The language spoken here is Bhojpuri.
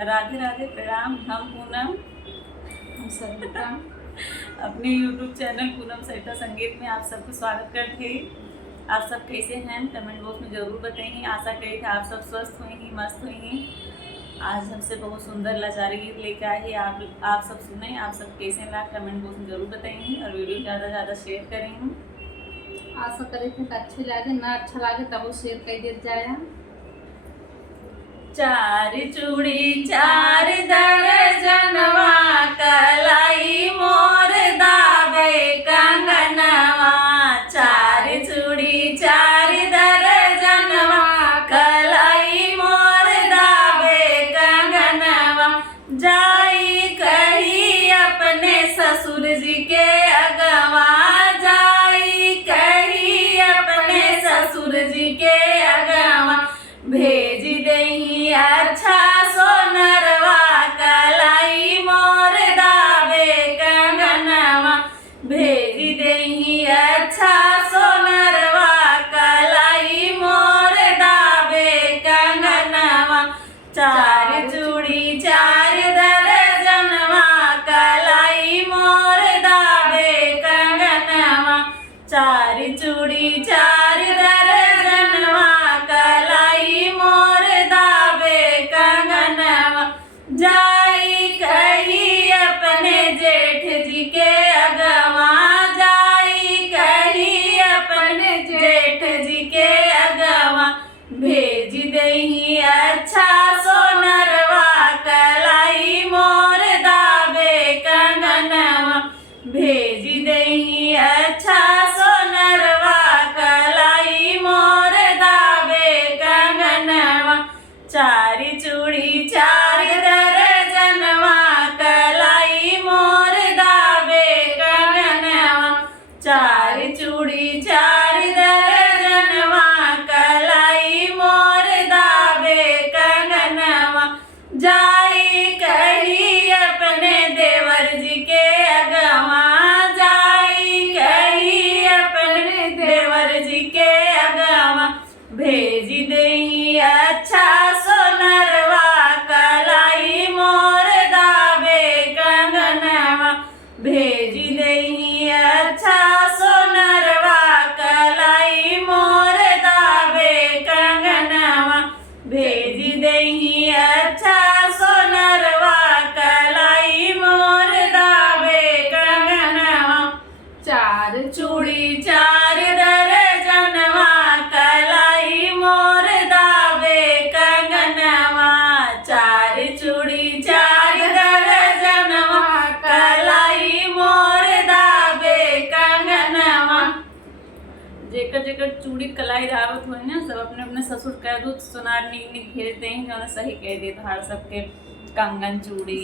राधे राधे, प्रणाम। हम पूनम, हम सरिता अपने YouTube चैनल पूनम सरिता संगीत में आप सबको स्वागत करते हैं। आप सब कैसे हैं कमेंट बॉक्स में ज़रूर बताइए। आशा करी थी आप सब स्वस्थ होंगी, मस्त होंगी। आज हमसे बहुत सुंदर लाचारी गीत लेकर आए हैं। आप सब सुने, आप सब कैसे लगा कमेंट बॉक्स में ज़रूर बताएंगे और वीडियो ज़्यादा से ज़्यादा शेयर करेंगे। आशा करे थे अच्छे लगे, ना अच्छा लगे तब वो शेयर कर दिया जाए। चार चूड़ी चार दर्जनवा, कलाई मोर दावे कंगनवा। चार चूड़ी चार दर्जनवा, कलाई मोर दावे कंगनवा। जाई कही अपने ससुर जी के अगवा, जाई कही अपने ससुर जी के अगवा। भेज दही अच्छा सोनरवा, कलाई मोर दावे कंगनवा। भेज दही अच्छा सोनरवा, कलाई मोर दावे कंगनवा। चार चूड़ी चार दर्जनवा, कलाई मोर दावे कंगनवा। चार चूड़ी चार दर्जनवा, कलाई मोर दावे कंगनवा। जाई कही अपने जेठ जी के अगवा, जाई कही अपने जेठ जी के अगवा। भेज दही अच्छा सोनरवा, कलाई मोर दावे कंगनवा। भेज दही अच्छा सोनरवा, कलाई मोर दावे कंगनवा। चार चूड़ी चार दर्जनवा, कलाई मोर दावे कंगनवा। चार चूड़ी चार दर्जनवा, कलाई मोर दावे कंगनवा। जाई कही अपने देवर जी के अगवा, जाई कही अपने देवर जी के अगवा। भेज दही अच्छा सोनरवा, कलाई मोर दावे कंगनवा। भेज दही अच्छा सोनरवा, कलाई मोर दावे कंगनवा। भेज दही अच्छा सोनरवा, कलाई मोर दावे कंगनवा। चार चूड़ी चार दर्जनवा, कलाई मोर दावे कंगनवा। चार चूड़ी चार दर्जनवा, कलाई मोर दावे कंगनवा। जेकर जेकर चूड़ी कलाई दावत हो ना, सब अपने अपने ससुर कह दो, सोनार निक निक भेज दें जो सही कह दे। तो हर सबके कंगन चूड़ी